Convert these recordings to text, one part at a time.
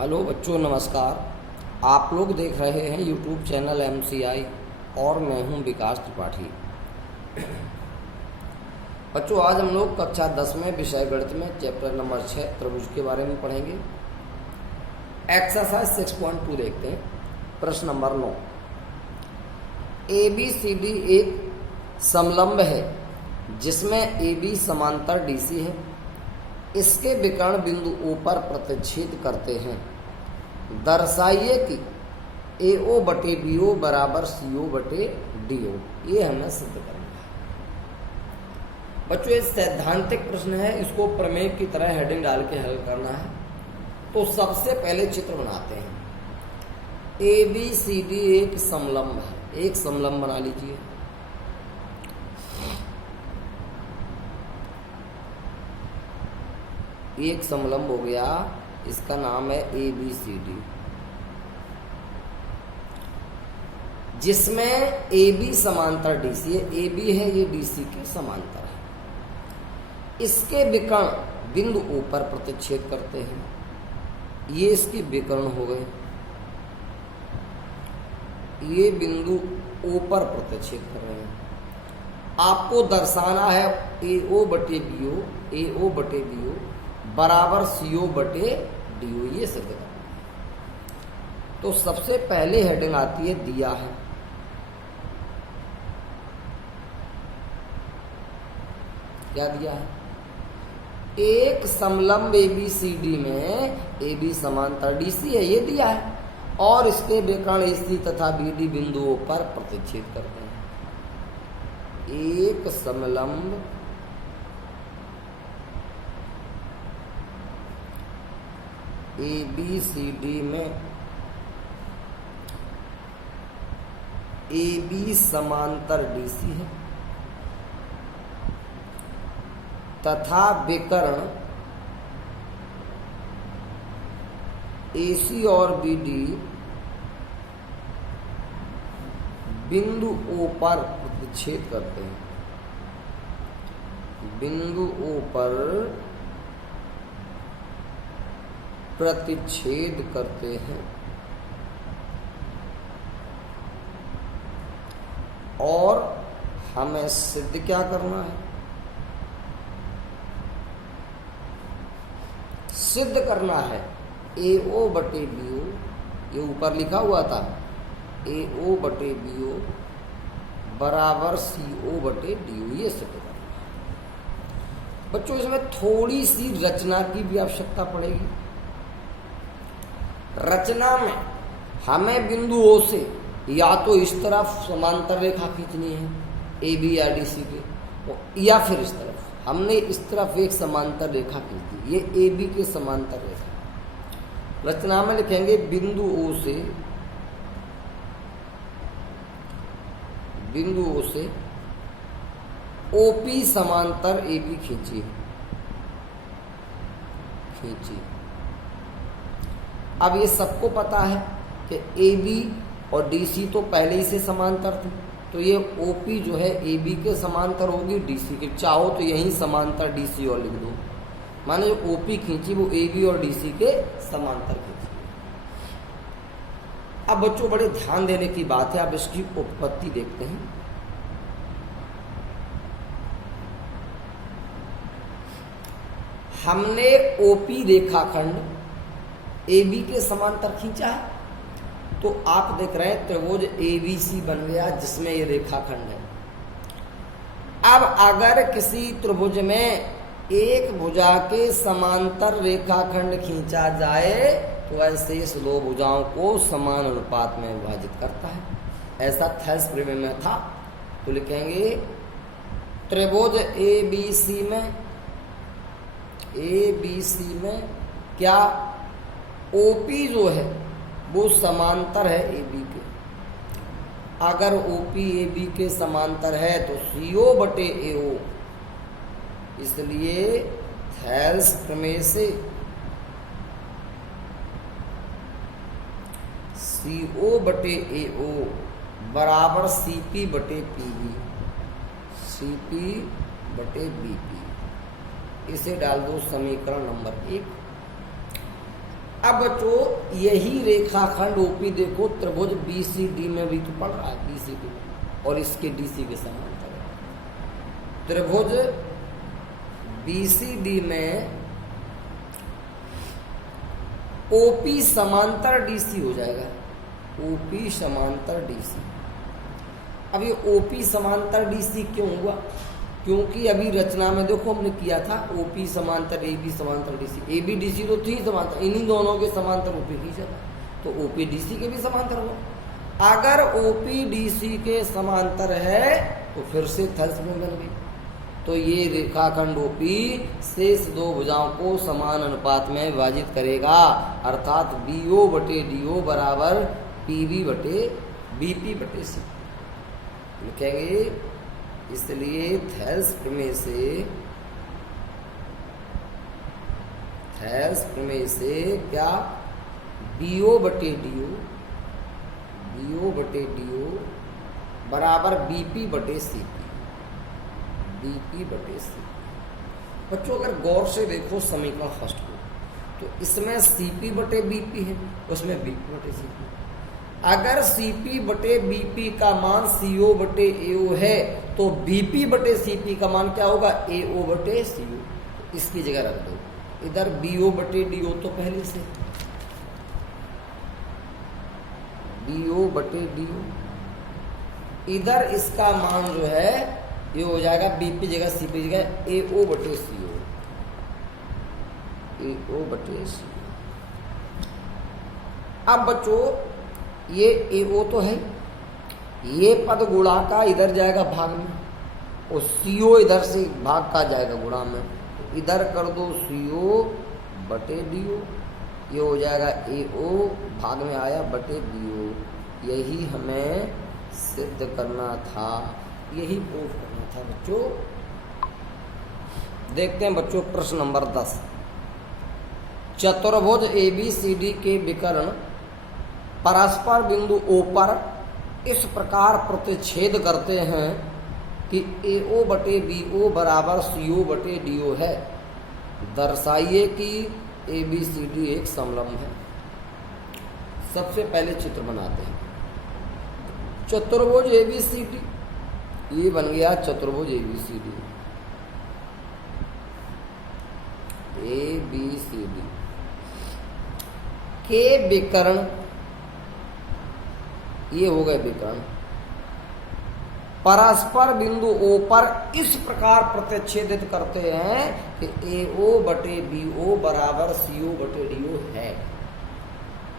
Hello बच्चों, नमस्कार। आप लोग देख रहे हैं यूट्यूब चैनल MCI और मैं हूं विकास त्रिपाठी। बच्चों, आज हम लोग कक्षा 10 में विषय गणित में चैप्टर नंबर 6 त्रिभुज के बारे में पढ़ेंगे। एक्सरसाइज 6.2 देखते हैं। प्रश्न नंबर 9। ABCD एक समलंब है जिसमें AB समांतर DC है। इसके विकर्ण बिंदु O पर प्रतिच्छेद करते हैं। दर्शाइए कि AO बटे BO बराबर CO बटे DO। ये हमें सिद्ध करना है। बच्चों, ये सैद्धांतिक प्रश्न है, इसको प्रमेय की तरह हेडिंग डाल के हल करना है। तो सबसे पहले चित्र बनाते हैं। ABCD एक समलंब है, एक समलंब बना लीजिए। एक समलंब हो गया, इसका नाम है ABCD, जिसमें AB समांतर DC है। AB है, ये DC के समांतर है। इसके विकर्ण बिंदु O पर प्रतिच्छेद करते हैं। ये इसके विकर्ण हो गए। ये बिंदु O पर प्रतिच्छेद कर रहे हैं। आपको दर्शाना है AO बटे BO, AO बटे BO बराबर CO बटे DO। ये सिद्ध करना है। तो सबसे पहले हेडिंग आती है दिया है। क्या दिया है? एक समलंब ABCD में AB समांतर DC है, ये दिया है, और इसके विकर्ण AC तथा BD बिंदुओं पर प्रतिच्छेद करते हैं। एक समलंब ABCD में AB समांतर DC है तथा विकर्ण AC और BD बिंदु O पर प्रतिच्छेद करते हैं। बिंदु O पर प्रतिच्छेद करते हैं और हमें सिद्ध क्या करना है? सिद्ध करना है AO बटे BO, ये ऊपर लिखा हुआ था, AO बटे BO बराबर CO बटे DO। ये सिद्ध करना है। बच्चों, इसमें थोड़ी सी रचना की भी आवश्यकता पड़ेगी। रचना में हमें बिंदु O से या तो इस तरफ समांतर रेखा खींचनी है AB या DC के, या फिर इस तरफ। हमने इस तरफ एक समांतर रेखा खींची, ये AB के समांतर रेखा। रचना में लिखेंगे बिंदु O से OP समांतर AB खींची। अब ये सबको पता है कि AB और DC तो पहले ही से समांतर थे, तो ये OP जो है AB के समांतर होगी DC के। चाहो तो यहीं समांतर DC और लिख दो, माने जो OP खींची वो AB और DC के समांतर खींची। अब बच्चों, बड़े ध्यान देने की बात है। अब इसकी उत्पत्ति देखते हैं। हमने OP रेखाखंड AB के समांतर खींचा है, तो आप देख रहे हैं त्रिभुज ABC बन गया, जिसमें ये रेखाखंड है। अब अगर किसी त्रिभुज में एक भुजा के समांतर रेखाखंड खींचा जाए तो ऐसे इस दो भुजाओं को समान अनुपात में विभाजित करता है। ऐसा थेल्स प्रमेय में था। तो लिखेंगे त्रिभुज ABC में क्या OP जो है वो समांतर है AB के। अगर OP AB के समांतर है तो CO बटे AO। इसलिए थेल्स प्रमेय से CO बटे AO बराबर CP बटे PB, CP बटे BP। इसे डाल दो समीकरण नंबर 1। अब बच्चों यही रेखाखंड ओपी देखो त्रिभुज बीसीडी में भी तो पड़ रहा है, बीसीडी में, और इसके डीसी के समांतर है। त्रिभुज बीसीडी में ओपी समांतर डीसी हो जाएगा, ओपी समांतर डीसी। अब ये ओपी समांतर डीसी क्यों हुआ? क्योंकि अभी रचना में देखो हमने किया था ओपी समांतर एबी समांतर डीसी, एबी डीसी तो थी समांतर, इन्हीं दोनों के समांतर ओपी खींचा था, तो ओपी डीसी के भी समांतर हुआ। अगर ओपी डीसी के समांतर है तो फिर से थल्स में बन गई। तो ये रेखाखंड ओपी शेष दो भुजाओं को समान अनुपात में विभाजित करेगा, अर्थात बीओ बटे डीओ बराबर पीबी बटे बीपी बटे सी लिखेंगे। इसलिए थेल्स प्रमेय से क्या बीओ बटे डीओ बराबर बीपी बटे सीपी, बीपी बटे सी। बच्चों अगर गौर से देखो समीकरण फर्स्ट को, तो इसमें सीपी बटे बीपी है, उसमें बीपी बटे सीपी। अगर सीपी बटे बीपी का मान सीओ बटे एओ है तो बीपी बटे सीपी का मान क्या होगा? एओ बटे सीओ। इसकी जगह रख दो, इधर बीओ बटे डीओ तो पहले से, बीओ बटे डीओ, इधर इसका मान जो है ये हो जाएगा बीपी जगह सीपी जगह एओ बटे सीओ, एओ बटे सीओ। अब बच्चों ये एओ तो है, ये पद गुणा का इधर जाएगा भाग में, और सीओ इधर से भाग का जाएगा गुणा में, तो इधर कर दो सीओ बटे डीओ, ये हो जाएगा एओ भाग में आया बटे डीओ। यही हमें सिद्ध करना था, यही प्रूफ करना था बच्चों। देखते हैं बच्चों प्रश्न नंबर 10। चतुर्भुज एबीसीडी के विकर्ण परस्पर बिंदु ओ पर इस प्रकार प्रतिच्छेद करते हैं कि एओ बटे बीओ बराबर सीओ बटे डीओ है। दर्शाइए कि एबीसीडी एक समलंब है। सबसे पहले चित्र बनाते हैं। चतुर्भुज एबीसीडी, ये बन गया चतुर्भुज एबीसीडी, एबीसीडी के विकर्ण, ये हो गए विकर्ण, परस्पर बिंदु ओ पर इस प्रकार प्रतिच्छेदित करते हैं कि एओ बटे बीओ बराबर सीओ बटे डीओ है।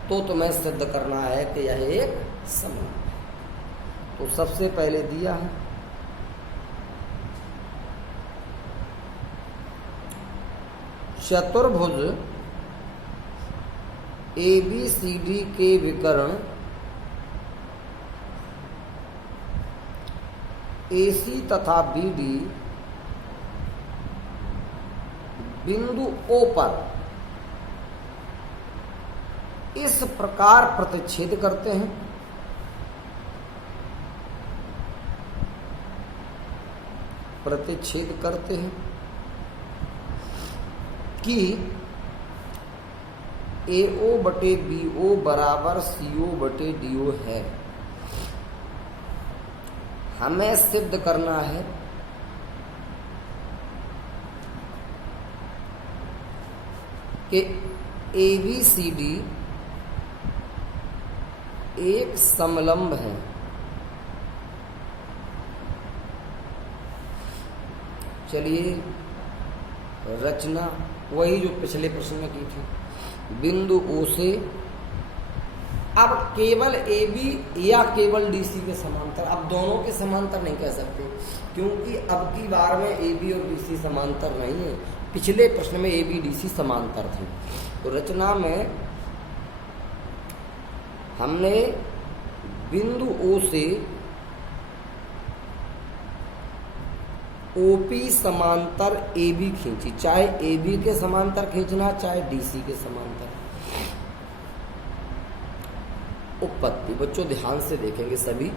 तो तुम्हें सिद्ध करना है कि यह एक समलंब है। तो सबसे पहले दिया है चतुर्भुज एबीसीडी के विकर्ण एसी तथा बीडी बिंदु ओ पर इस प्रकार प्रतिच्छेद करते हैं कि एओ बटे बीओ बराबर सीओ बटे डीओ है। हमें सिद्ध करना है कि एबीसीडी एक समलंब है। चलिए रचना वही जो पिछले प्रश्न में की थी, बिंदु ओ से अब केवल AB या केवल DC के समांतर, अब दोनों के समांतर नहीं कह सकते क्योंकि अब की बार में AB और BC समांतर नहीं है। पिछले प्रश्न में AB DC समांतर थे। तो रचना में हमने बिंदु O से OP समांतर AB खींची, चाहे AB के समांतर खींचना चाहे DC के समांतर। उत्पत्ति बच्चों ध्यान से देखेंगे सभी।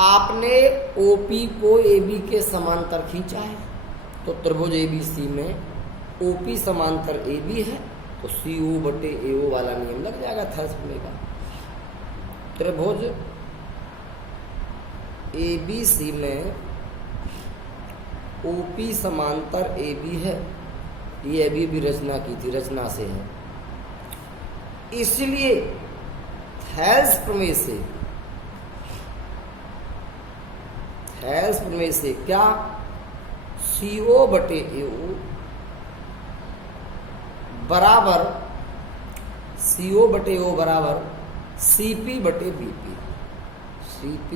आपने OP को AB के समांतर खींचा है, तो त्रिभुज एबीसी में ओपी समांतर एबी है तो CO बटे AO वाला नियम लग जाएगा थेल्स प्रमेय का। त्रिभुज एबीसी में ओपी समांतर AB है, ये अभी भी रचना की थी, रचना से है, इसलिए थेल्स प्रमेय से क्या CO बटे AO बराबर CO बटे O बराबर CP बटे BP, CP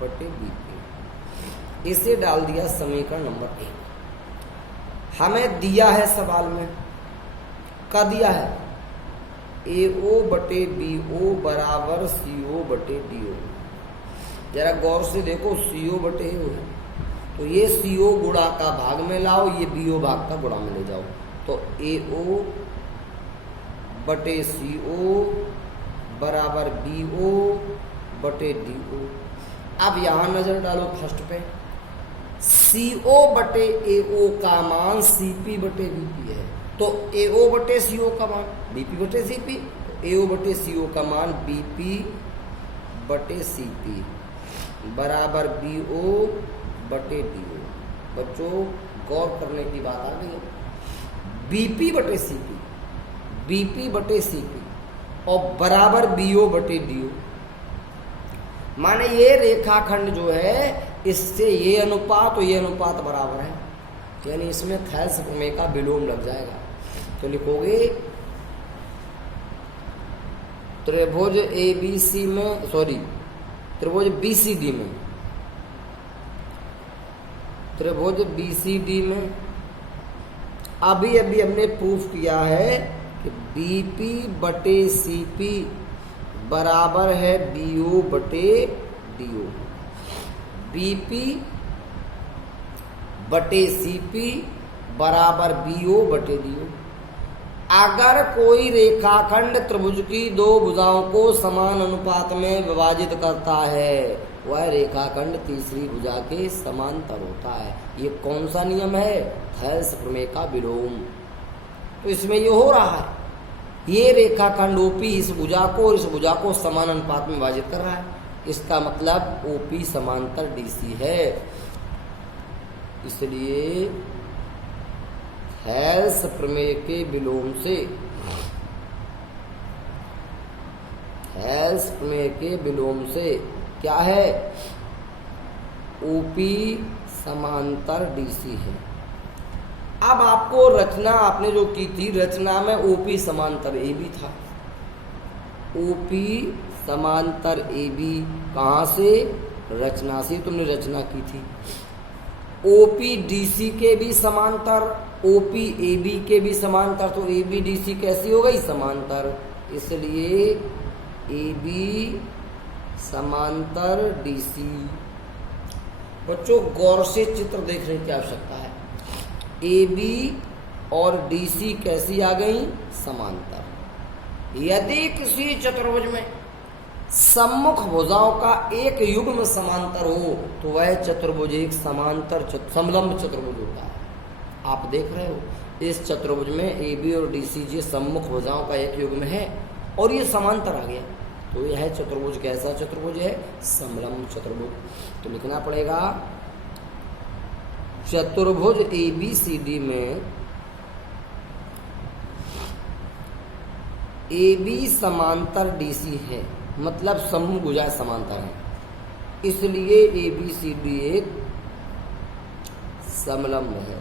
बटे BP। इसे डाल दिया समीकरण नंबर 1। हमें दिया है सवाल में, क्या दिया है, AO बटे BO बराबर CO बटे DO। जरा गौर से देखो, CO बटे AO है तो ये CO गुणा का भाग में लाओ, ये BO भाग का गुणा में ले जाओ, तो AO बटे CO बराबर BO बटे DO। अब यहां नजर डालो फर्स्ट पे, CO बटे AO का मान CP बटे BP है, तो AO बटे CO का मान BP बटे CP, तो AO बटे CO का मान BP बटे CP बराबर BO बटे DO। बच्चों गौर करने की बात आ गई है, BP बटे CP, BP बटे CP और बराबर BO बटे DO। माने ये रेखाखंड जो है इससे ये अनुपात और ये अनुपात बराबर है, यानी इसमें थेल्स प्रमेय का विलोम लग जाएगा। तो लिखोगे त्रिभुज ABC में, सॉरी त्रिभुज BCD में, त्रिभुज BCD में अभी अभी हमने प्रूफ किया है कि BP बटे CP बराबर है BO बटे DO। BP बटे CP बराबर BO बटे DO। अगर कोई रेखाखंड त्रिभुज की दो भुजाओं को समान अनुपात में विभाजित करता है, वह रेखाखंड तीसरी भुजा के समांतर होता है। ये कौन सा नियम है, थेल्स प्रमेय का विलोम। तो इसमें ये हो रहा है, ये रेखाखंड OP इस भुजा को और इस भुजा को समान अनुपात में विभाजित कर रहा है, इसका मतलब OP समांतर DC है। इसलिए थेल्स प्रमेय के विलोम से, थेल्स प्रमेय के विलोम से क्या है, OP समांतर DC है। अब आपको रचना आपने जो की थी, रचना में OP समांतर AB था। OP समांतर AB कहाँ से, रचना से तुमने रचना की थी। OP DC के भी समांतर, OP AB के भी समांतर, तो AB DC कैसी हो गई, समांतर। इसलिए AB समांतर DC। बच्चों गौर से चित्र देखने की आवश्यकता है। AB और DC कैसी आ गई, समांतर। यदि किसी चतुर्भुज में सम्मुख भुजाओं का एक युग्म समांतर हो तो वह चतुर्भुज एक समांतर समलंब चतुर्भुज होता है। आप देख रहे हो, इस चतुर्भुज में AB और DC जो सम्मुख भुजाओं का एक युग्म है और ये समांतर आ गया, तो यह चतुर्भुज कैसा चतुर्भुज है, समलंब चतुर्भुज। तो लिखना पड़ेगा चतुर्भुज ABCD में AB समांतर DC है, मतलब समूह भुजाएं समांतर हैं, इसलिए ABCD एक समलंब है,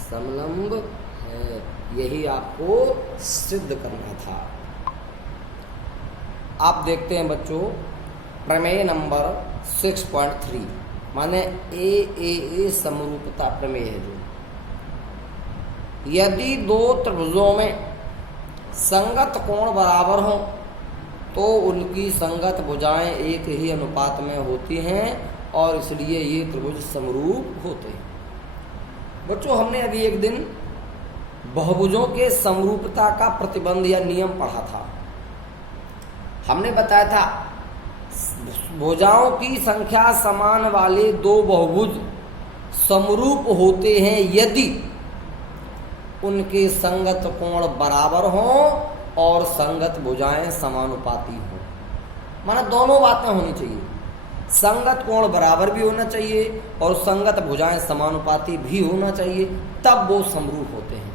समलंब है। यही आपको सिद्ध करना था। आप देखते हैं बच्चों प्रमेय नंबर 6.3, माने AAA समरूपता प्रमेय है जो, यदि दो त्रिभुजों में संगत कोण बराबर हो तो उनकी संगत भुजाएं एक ही अनुपात में होती हैं और इसलिए ये त्रिभुज समरूप होते हैं। बच्चों हमने अभी एक दिन बहुभुजों के समरूपता का प्रतिबंध या नियम पढ़ा था। हमने बताया था भुजाओं की संख्या समान वाले दो बहुभुज समरूप होते हैं यदि उनके संगत कोण बराबर हों और संगत भुजाएं समानुपाती हों। माना दोनों बातें होनी चाहिए, संगत कोण बराबर भी होना चाहिए और संगत भुजाएं समानुपाती भी होना चाहिए, तब वो समरूप होते हैं।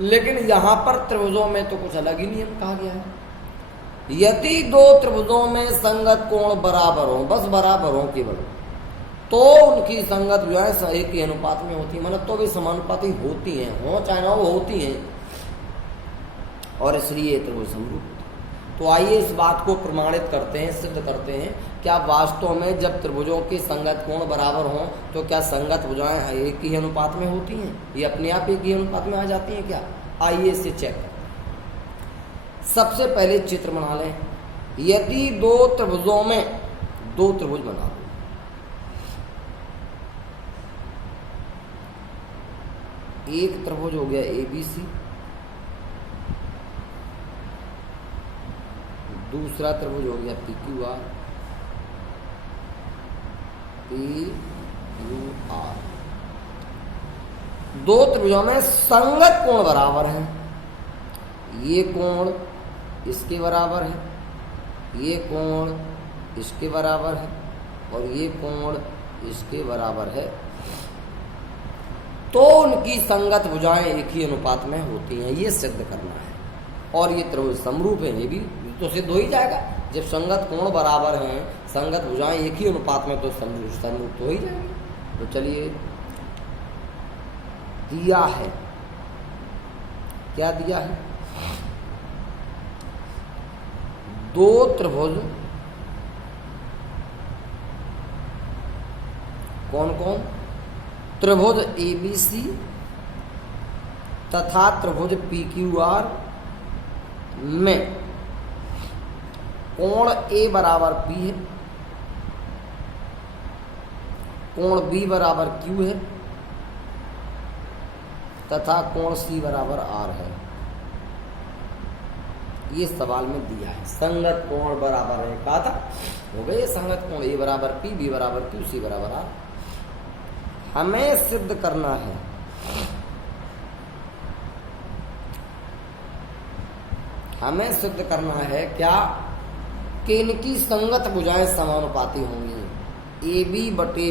लेकिन यहां पर त्रिभुजों में तो कुछ अलग ही नियम कहा गया है। यदि दो त्रिभुजों में संगत कोण बराबर हो, बस बराबर हो केवल, तो उनकी संगत भुजाएं एक ही अनुपात में होती है, मतलब तो भी समानुपाती होती हैं, हो चाहे ना हो, होती हैं, और इसलिए त्रिभुज समरूप होते हैं। तो आइए इस बात को प्रमाणित करते हैं, सिद्ध करते हैं। क्या वास्तव में जब त्रिभुजों के संगत कोण बराबर हों तो क्या संगत भुजाएं एक ही अनुपात में होती हैं? ये अपने आप एक ही अनुपात में आ जाती हैं क्या? आइए इसे चेक करते हैं। सबसे पहले चित्र बना लें। यदि दो त्रिभुजों में, दो त्रिभुज बना लो, एक त्रिभुज हो गया ABC, दूसरा त्रिभुज हो गया PQR, दो त्रिभुजों में संगत कोण बराबर हैं। ये कोण इसके बराबर है, ये कोण इसके बराबर है और ये कोण इसके बराबर है, तो उनकी संगत भुजाएं एक ही अनुपात में होती हैं, ये सिद्ध करना है। और ये त्रिभुज समरूप है, ये भी तो सिद्ध हो ही जाएगा। जब संगत कोण बराबर हैं, संगत भुजाएं एक ही अनुपात में, तो समरूप तो हो ही जाएगा। तो चलिए, दिया है, क्या दिया है? दो त्रिभुज, कौन कौन? त्रिभुज ABC तथा त्रिभुज PQR में कोण A बराबर P है, कोण B बराबर Q है तथा कोण C बराबर R है। ये सवाल में दिया है। संगत कोण बराबर है, कहा था, हो गए संगत कोण A बराबर P, B बराबर Q, C बराबर R। हमें सिद्ध करना है हमें सिद्ध करना है क्या कि इनकी संगत भुजाएं समानुपाती होंगी। AB बटे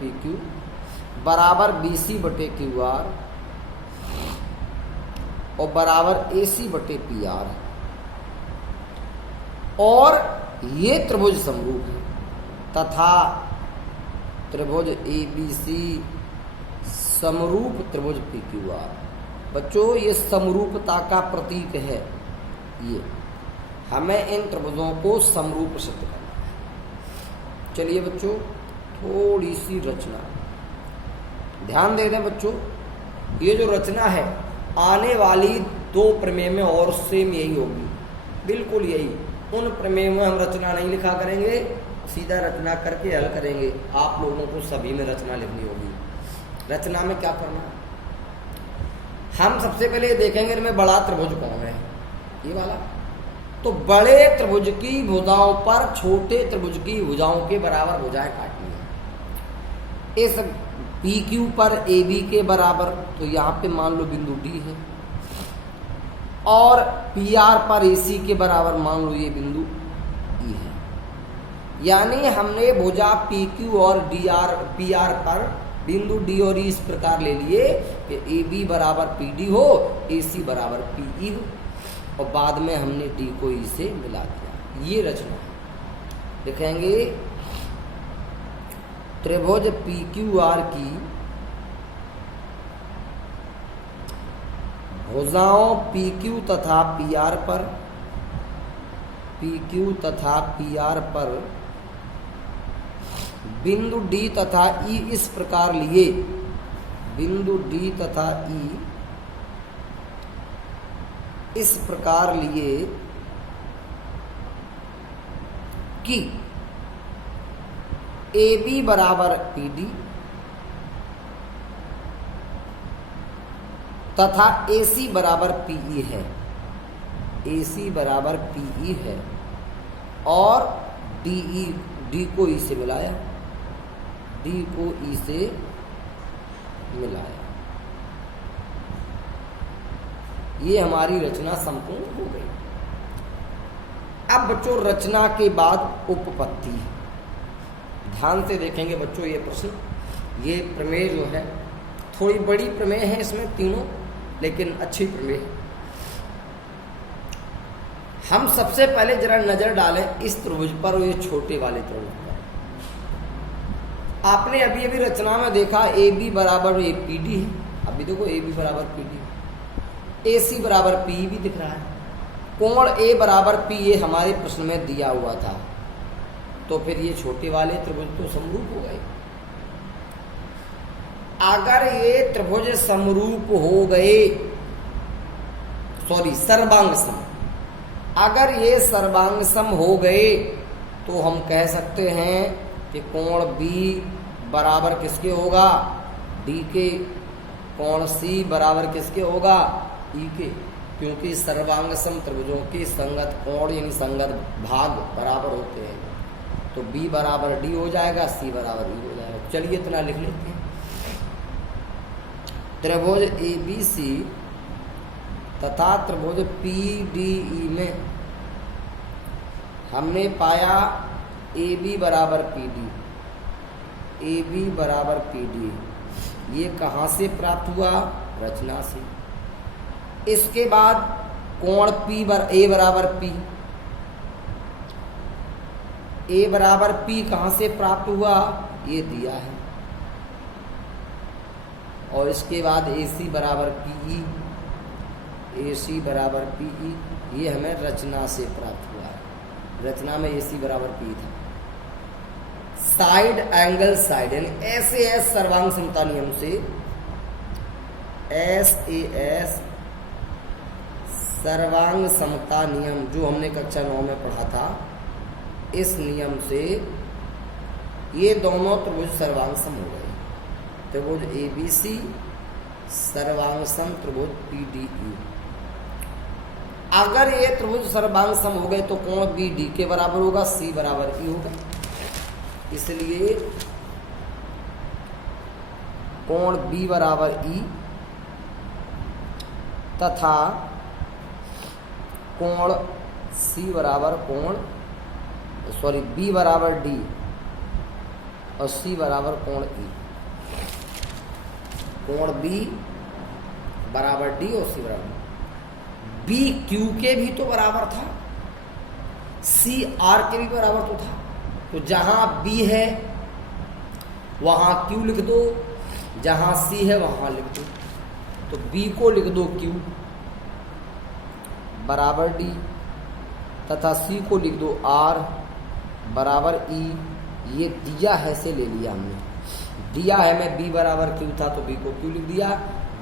PQ बराबर BC बटे QR और बराबर AC बटे PR, और ये त्रिभुज समरूप है तथा त्रिभुज ABC समरूप त्रिभुज PQR। बच्चों, ये समरूपता का प्रतीक है। ये हमें इन त्रिभुजों को समरूप सिद्ध करना है। चलिए बच्चों, थोड़ी सी रचना ध्यान दे दें बच्चों। ये जो रचना है, आने वाली दो प्रमेय में और सेम यही होगी, बिल्कुल यही। उन प्रमेय में हम रचना नहीं लिखा करेंगे, सीधा रचना करके हल करेंगे। आप लोगों को सभी में रचना लिखनी होगी। रचना में क्या करना है, हम सबसे पहले देखेंगे इनमें बड़ा त्रिभुज कौन है, ये वाला। तो बड़े त्रिभुज की भुजाओं पर छोटे त्रिभुज की भुजाओं के बराबर भुजाएं काटनी है। इस PQ पर AB के बराबर, तो यहाँ पे मान लो बिंदु D है, और PR पर AC के बराबर मान लो ये बिंदु E है। यानी हमने भुजा PQ और PR पर बिंदु D और E इस प्रकार ले लिए कि AB बराबर PD हो, AC बराबर PE हो, और बाद में हमने D को E से मिला दिया। ये रचना है। लिखेंगे त्रिभुज PQR की भुजाओं PQ तथा PR पर बिंदु D तथा E इस प्रकार लिए, बिंदु D तथा E इस प्रकार लिए कि AB बराबर PD तथा AC बराबर PE है, AC बराबर PE है, और डी को ई से मिलाया, डी को ई से मिलाया। ये हमारी रचना संपूर्ण हो गई। अब बच्चों रचना के बाद उपपत्ति, ध्यान से देखेंगे बच्चों ये प्रश्न। ये प्रमेय जो है थोड़ी बड़ी प्रमेय है इसमें तीनों, लेकिन अच्छी प्रमेय। हम सबसे पहले जरा नजर डालें इस त्रिभुज पर और ये छोटे वाले त्रिभुज पर। आपने अभी अभी रचना में देखा ए बी बराबर ए पी डी है। अभी देखो ए बी बराबर पी डी, ए सी बराबर पी भी दिख रहा है। कोण ए बराबर पी ये हमारे प्रश्न में दिया हुआ था, तो फिर ये छोटे वाले त्रिभुज तो समरूप हो गए। अगर ये त्रिभुज समरूप हो गए, सॉरी सर्वांग सम, अगर ये सर्वांग सम हो गए तो हम कह सकते हैं कि कोण बी बराबर किसके होगा, डी के। कोण सी बराबर किसके होगा, ई के, क्योंकि सर्वांग सम त्रिभुजों के संगत कोण यानी संगत भाग बराबर होते हैं। तो बी बराबर डी हो जाएगा, सी बराबर ई हो जाएगा। चलिए इतना लिख लेते हैं। त्रिभुज ए बी सी तथा त्रिभुज पी डी ई में हमने पाया ए बी बराबर पी डी, ए बी बराबर पी डी। ये कहाँ से प्राप्त हुआ, रचना से। इसके बाद कोण पी ए बराबर पी, ए बराबर पी कहाँ से प्राप्त हुआ, ये दिया है। और इसके बाद ए सी बराबर पी ई, ए सी बराबर पी ई, ये हमें रचना से प्राप्त हुआ है। रचना में ए सी बराबर पी था। साइड एंगल साइड यानी ऐसे एस सर्वांग समता नियम से, एस ए एस सर्वांग समता नियम जो हमने कक्षा 9 में पढ़ा था, इस नियम से ये दोनों त्रिभुज सर्वांग सम हो गए। त्रिभुज ए बी सी सर्वांग सम त्रिभुज पी डी ई। अगर ये त्रिभुज सर्वांग सम हो गए तो कोण बी डी के बराबर होगा, सी बराबर ई होगा। इसलिए कोण बी बराबर ई तथा कोण सी बराबर बी बराबर डी और सी बराबर कोण ई। कोण बी बराबर डी और सी बराबर बी क्यू के भी तो बराबर था, सी आर के भी बराबर तो था। तो जहां बी है वहां क्यू लिख दो, जहां सी है वहां लिख दो। तो बी को लिख दो क्यू बराबर डी तथा सी को लिख दो आर बराबर ई। ये दिया है से ले लिया हमने, दिया है मैं बी बराबर क्यू था तो बी को क्यू लिख दिया,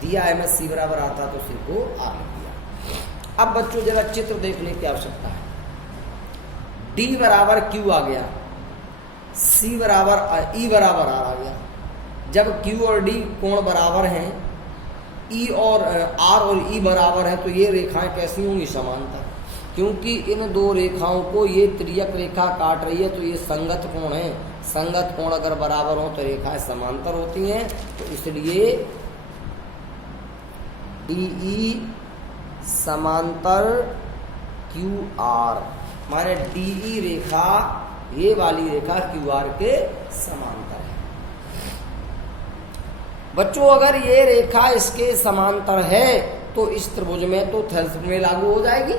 दिया है मैं सी बराबर आर था तो सी को आर लिख दिया। अब बच्चों जरा चित्र देखने की आवश्यकता है। डी बराबर क्यू आ गया, सी बराबर ई बराबर आर आ गया। जब क्यू और डी कोण बराबर हैं, ई और आर और ई बराबर हैं, तो ये रेखाएं कैसी होंगी, समांतर। क्योंकि इन दो रेखाओं को ये त्रियक रेखा काट रही है, तो ये संगत कोण है। संगत कोण अगर बराबर हो तो रेखाएं समांतर होती हैं। तो इसलिए डीई समांतर क्यू आर, माने डीई रेखा, ये वाली रेखा क्यू आर के समांतर है। बच्चों अगर ये रेखा इसके समांतर है तो इस त्रिभुज में तो थेल्स प्रमेय लागू हो जाएगी।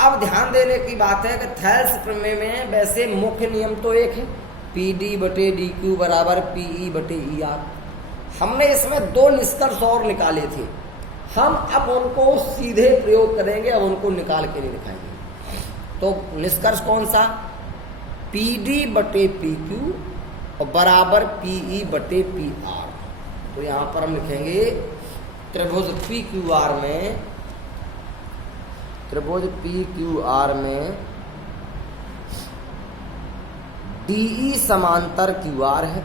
अब ध्यान देने की बात है कि थेल्स प्रमेय में वैसे मुख्य नियम तो एक है, पी डी बटे डी क्यू बराबर पी ई बटे ई आर। हमने इसमें दो निष्कर्ष और निकाले थे, हम अब उनको सीधे प्रयोग करेंगे, अब उनको निकाल के नहीं दिखाएंगे। तो निष्कर्ष कौन सा, पी डी बटे पी क्यू और बराबर पी ई बटे पी आर। तो यहां पर हम लिखेंगे त्रिभुज पी क्यू आर में, त्रिभुज पी क्यू आर में डीई समांतर क्यू आर है,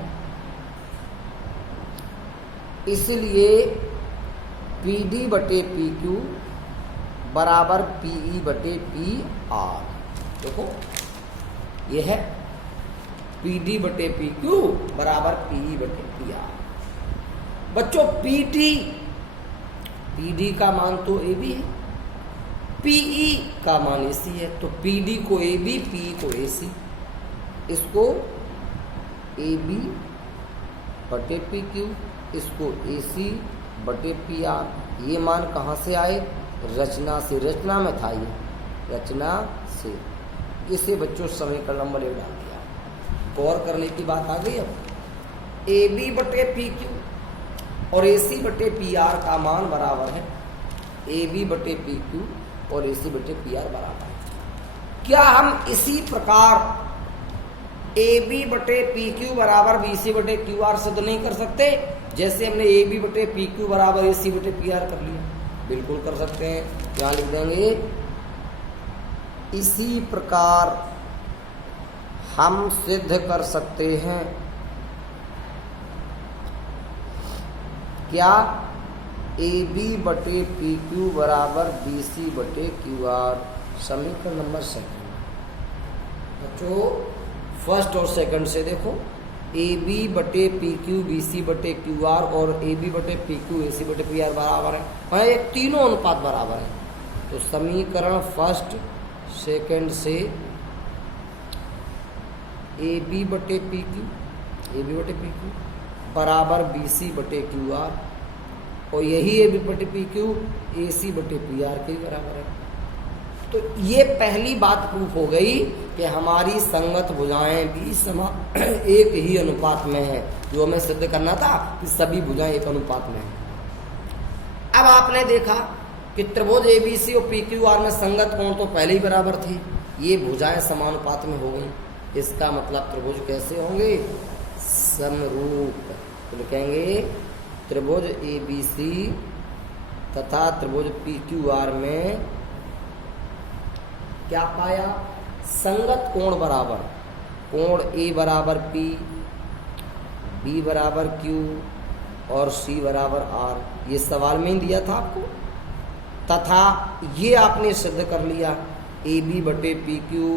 इसलिए पी डी बटे पी क्यू बराबर पी ई बटे पी आर। देखो ये है, पी डी बटे पी क्यू बराबर पी बटे पी आर। बच्चों पी डी का मान तो ए बी है, पीई का मान ए सी है, तो पी डी को ए बी, पी को ए सी, इसको ए बी बटे पी क्यू, इसको ए सी बटे पी आर। ये मान कहाँ से आए? रचना से। रचना में था ये, रचना से। इसे बच्चों समीकरण नंबर 1 डाल दिया। गौर करने की बात आ गई। अब ए बी बटे पी क्यू और ए सी बटे पी आर का मान बराबर है ए बी बटे पी क्यू और ए सी बटे पी आर बराबर है। क्या हम इसी प्रकार ए बी बटे पी क्यू बराबर बी सी बटे क्यू आर से तो नहीं कर सकते? जैसे हमने ए बी बटे पी क्यू बराबर ए सी बटे पी आर कर लिया, बिल्कुल कर सकते हैं। यहाँ लिख देंगे इसी प्रकार हम सिद्ध कर सकते हैं क्या? ए बी बटे पी क्यू बराबर बी सी बटे क्यू आर। समीकरण नंबर 2। बच्चों फर्स्ट और सेकंड से देखो, ए बी बटे पी क्यू बी सी बटे क्यू आर और ए बी बटे पी क्यू ए सी बटे पी आर बराबर है, और ये तीनों अनुपात बराबर है। तो समीकरण फर्स्ट सेकंड से ए बी बटे पी क्यू बराबर बी सी बटे क्यू आर, और यही ए बी बटे पी क्यू ए सी बटे पी आर के बराबर है। तो ये पहली बात प्रूफ हो गई कि हमारी संगत भुजाएं भी एक ही अनुपात में है। जो हमें सिद्ध करना था कि सभी भुजाएं एक अनुपात में है। अब आपने देखा कि त्रिभुज एबीसी और पी क्यू आर में संगत कोण तो पहले ही बराबर थी, ये भुजाएं समानुपात में हो गई। इसका मतलब त्रिभुज कैसे होंगे? समरूप। तो लिखेंगे त्रिभुज एबीसी तथा त्रिभुज पी क्यू आर में क्या पाया? संगत कोण बराबर। कोण ए बराबर पी, बी बराबर क्यू और सी बराबर आर। ये सवाल में ही दिया था आपको, तथा ये आपने सिद्ध कर लिया ए बी बटे पी क्यू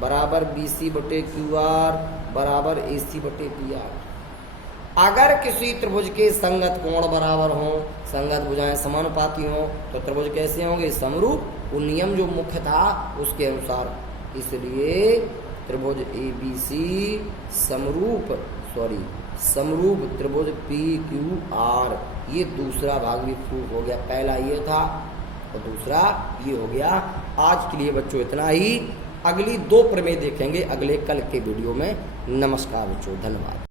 बराबर बी सी बटे क्यू आर बराबर ए सी बटे पी आर। अगर किसी त्रिभुज के संगत कोण बराबर हो, संगत भुजाएं समानुपाती हो, तो त्रिभुज कैसे होंगे? समरूप। वो नियम जो मुख्य था उसके अनुसार। इसलिए त्रिभुज ए बी सी समरूप त्रिभुज पी क्यू आर। ये दूसरा भाग भी प्रूफ हो गया। पहला ये था और दूसरा ये हो गया। आज के लिए बच्चों इतना ही। अगली 2 प्रमेय देखेंगे अगले कल के वीडियो में। नमस्कार बच्चों, धन्यवाद।